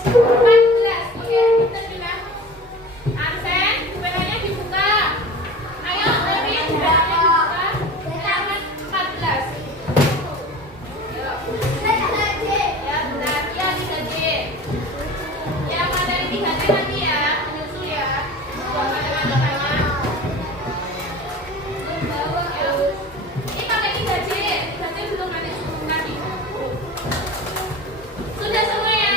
14. Oke, kita bilang. Absen, WA-nya dibuka. Ayo, Dewi, WA-nya dibuka. Halaman 14. Ya, benar. Ya, 3J. Yang materi 3J nanti ya, menyusul ya. Bapak dengan sama. Ini pakai 3J. 3J belum ada sebelum tadi. Sudah semua ya?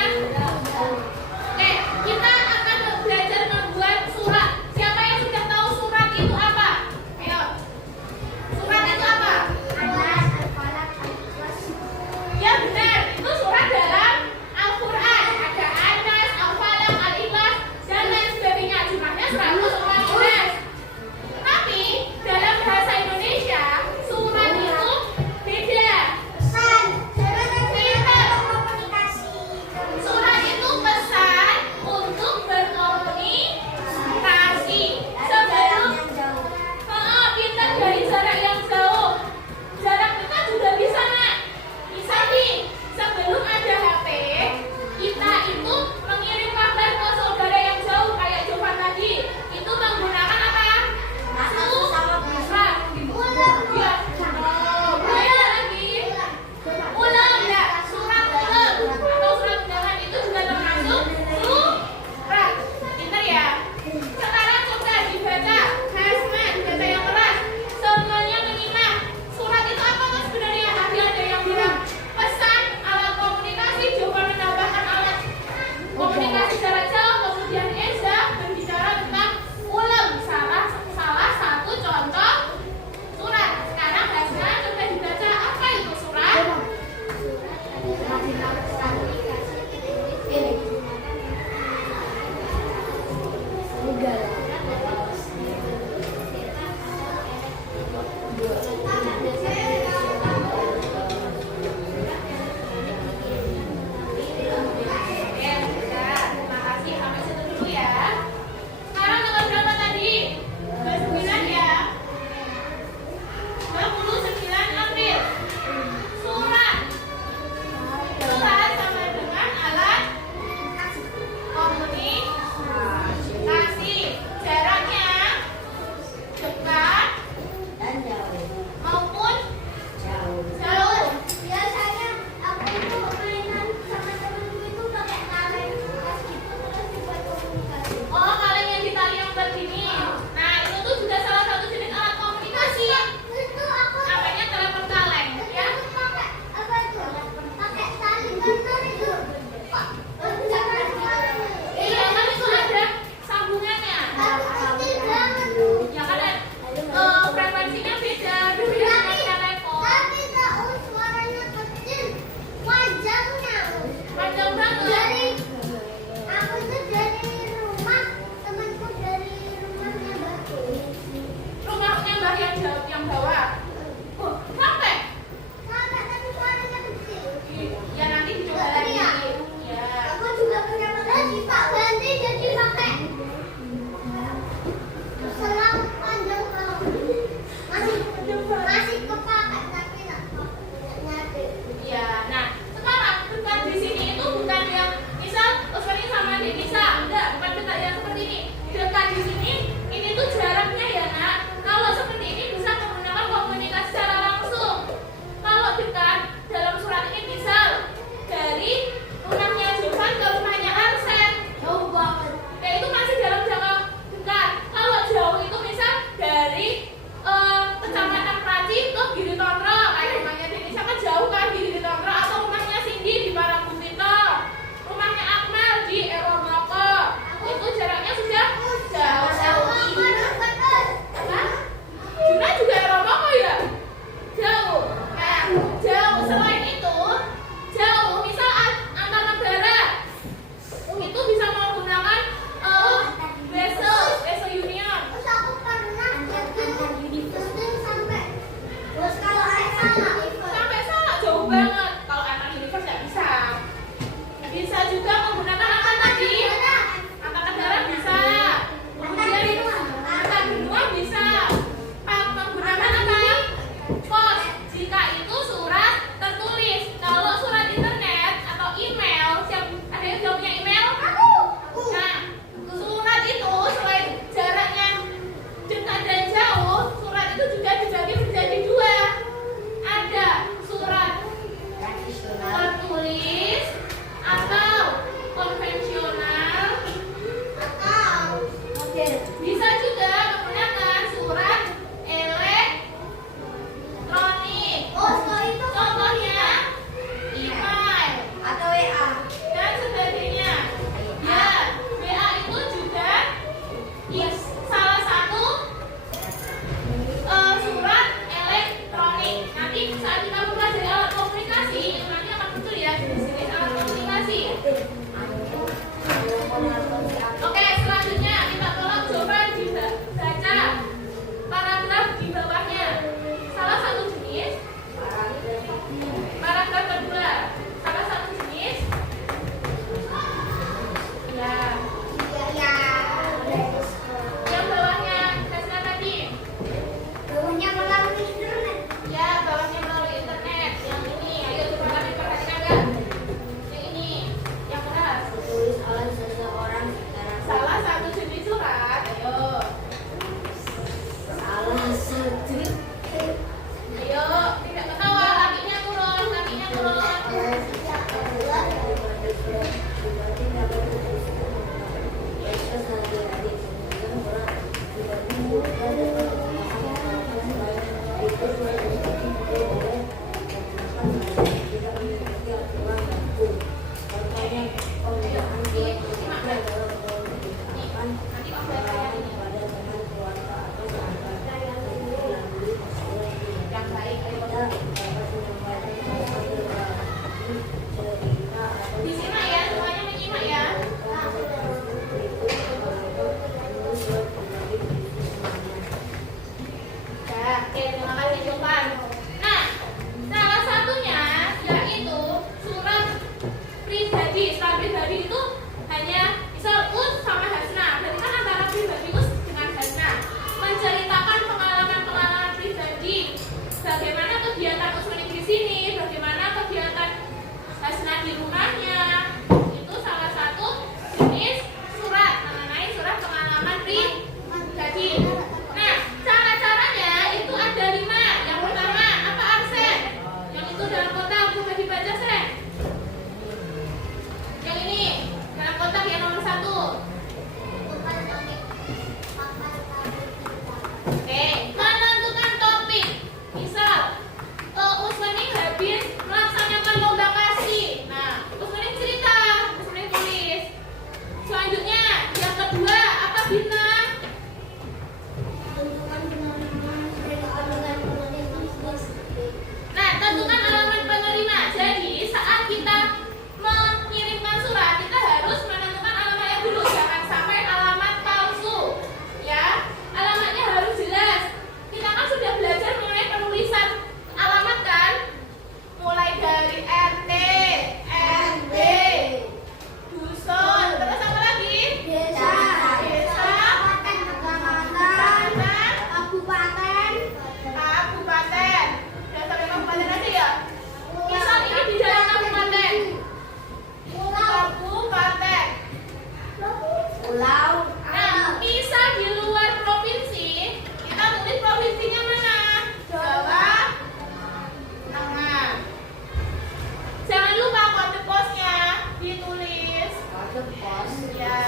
Ya.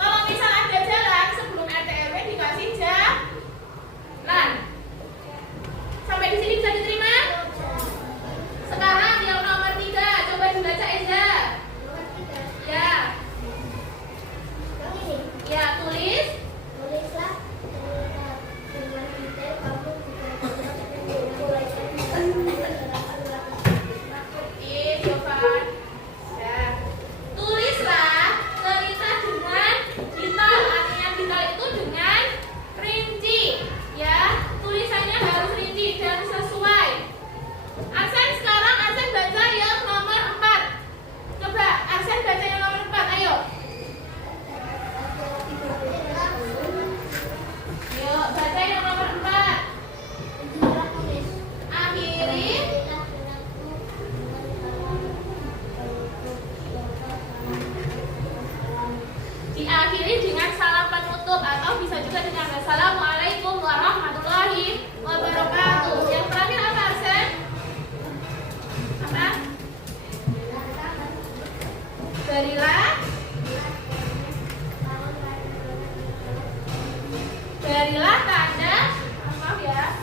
Kalau misal ada jalan sebelum RT RW dikasih jalan. Sampai di sini bisa diterima? Sekarang yang nomor 3, coba dibaca Eza. Ya. Ya, tulis. Tulislah dengan detail kamu Jovan. Ya. Tulislah cerita dengan detail. Artinya detail itu dengan rinci. Ya, tulisannya harus rinci dan sesuai. Arsen sekarang Arsen baca yang nomor 4. Coba Arsen baca yang nomor 4. Ayo. Yuk, baca yang nomor 4. Akhiri. Diakhiri dengan salam penutup atau bisa juga dengan Assalamualaikum warahmatullahi wabarakatuh. Yang terakhir apa, Arsen? Apa? Berilah tanda, maaf ya.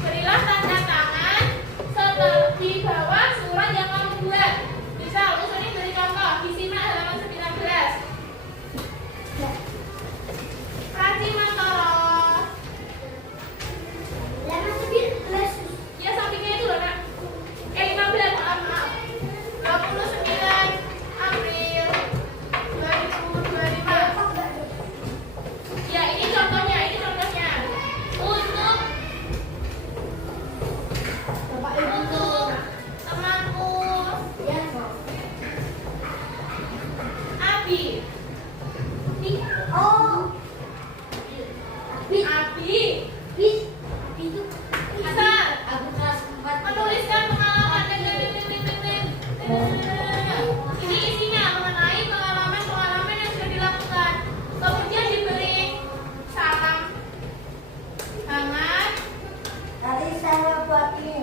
Berilah tanda tangan setelah di bawah surat yang kamu buat. Misal, Usuni beri contoh, disimak halaman 19. Praci Mantoro. Ya, sampingnya itu loh, Nak. 15, maaf. 29 April 2025. Ya, ini contohnya. Untuk temanku Abi. Asal menuliskan pengalaman ini isinya mengenai pengalaman yang sudah dilakukan. Kemudian diberi salam hangat dari sahabatmu.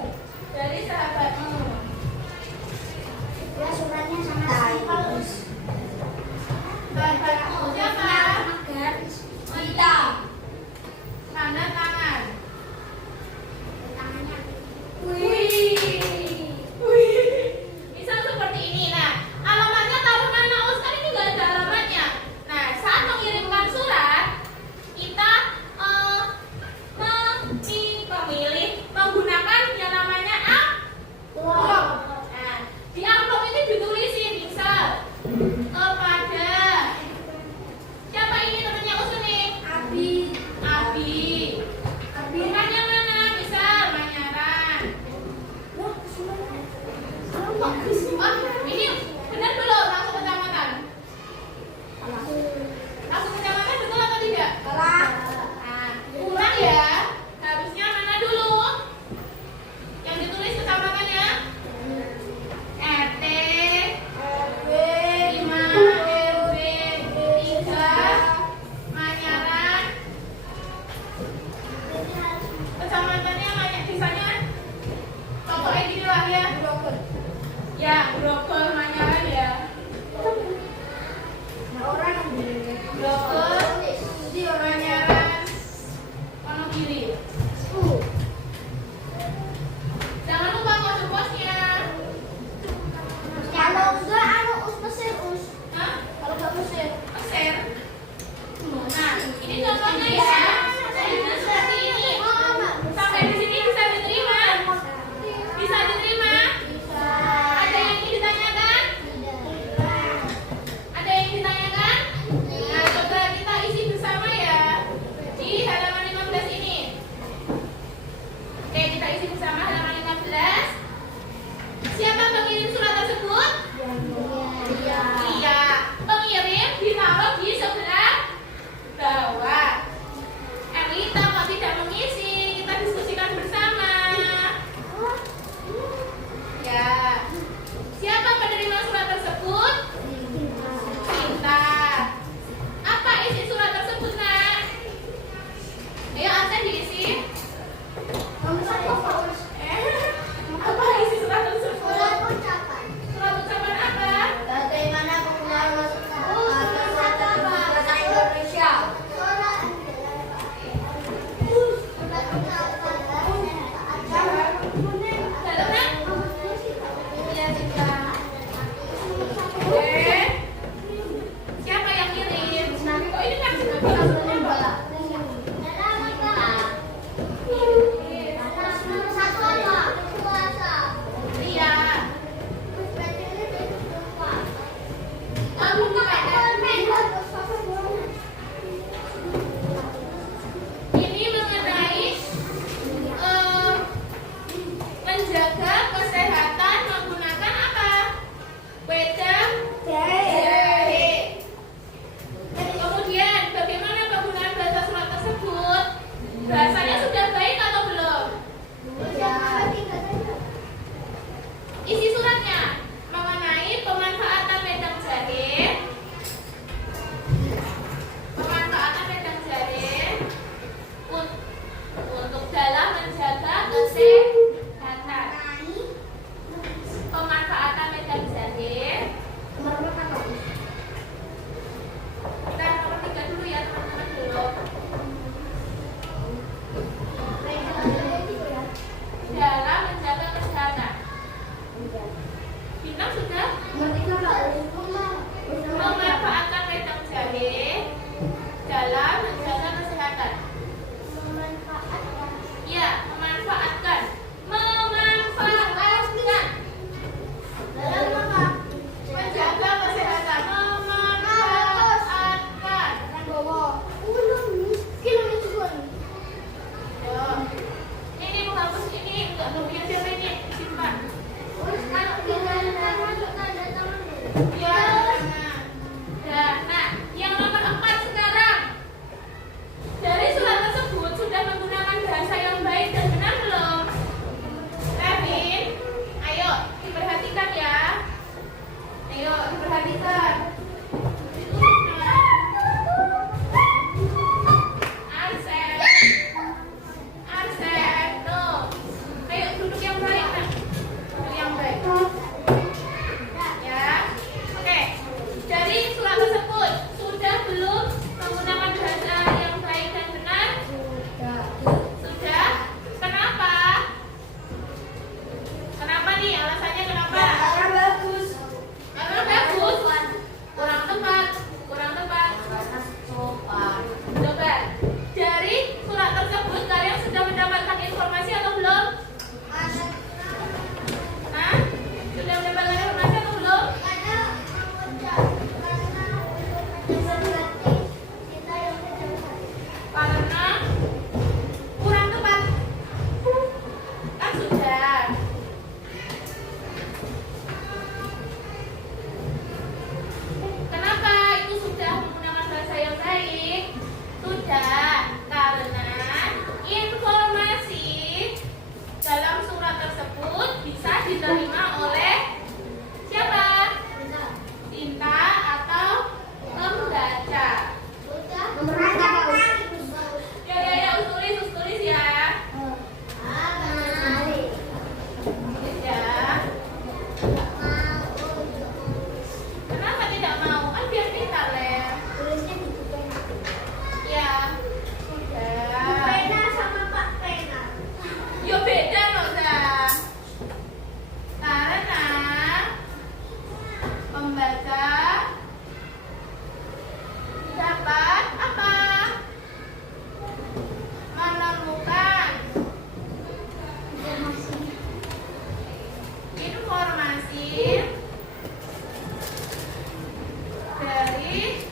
tadi?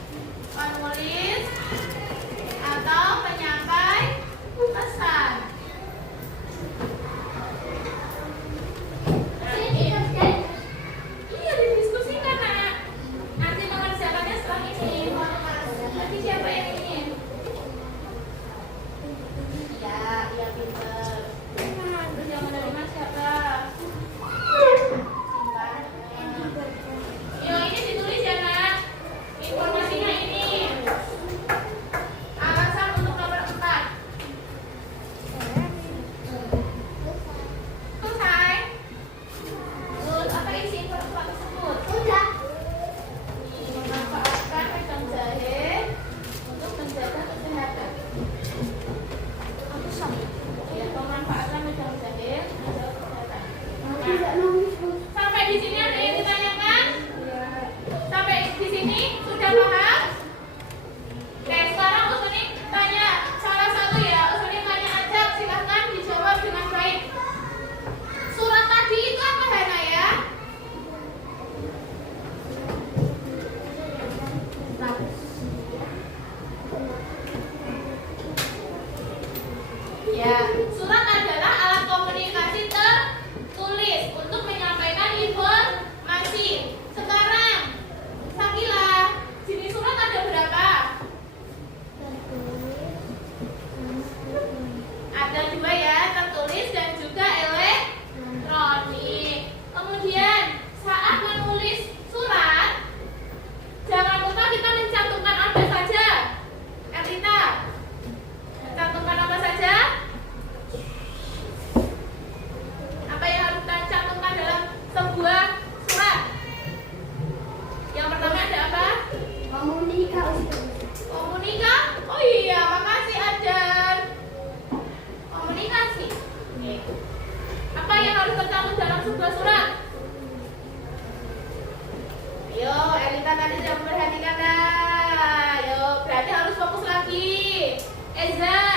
Penulis atau penyampai pesan? Iya, didiskusikan, Nak. Nanti mengerjakannya setelah ini. Tapi siapa yang ingin? Iya, iya pinter. Terus yang menerima siapa? Yo, ini ditulis ya, Nak. Informasinya ini. Alasan untuk nomor 4. Selesai. Terus apa isi informasi tersebut? Udah. Memanfaatkan megang jahit untuk menjaga kesehatan. Aku sama. Ya, pemanfaatan megang jahit menjaga kesehatan. Tidak nangis, Bu. Sampai di sini ada yang ditanyakan? Ya. Sampai di sini sudah paham? Oke, sekarang Usuni tanya salah satu ya. Usuni tanya aja, silahkan dijawab dengan baik. Surat tadi itu apa, Hana ya? Ya, surat adalah alat komunikasi tertulis untuk menyampaikan informasi. Sekarang, Sakila, jenis surat ada berapa? Ada 2 ya, tertulis dan juga elektronik. Kemudian, saat menulis surat, jangan lupa kita mencantumkan apa saja. Erlita, mencantumkan apa saja? Apa yang harus kita cantumkan dalam sebuah surat? Yang pertama ada apa? Komunika. Oh iya, makasih Adan. Komunikasi. Oke. Apa yang harus tercantum dalam sebuah surat? Ayo, Elita tadi sudah memperhatikan dah. Ayo, berarti harus fokus lagi. Eza,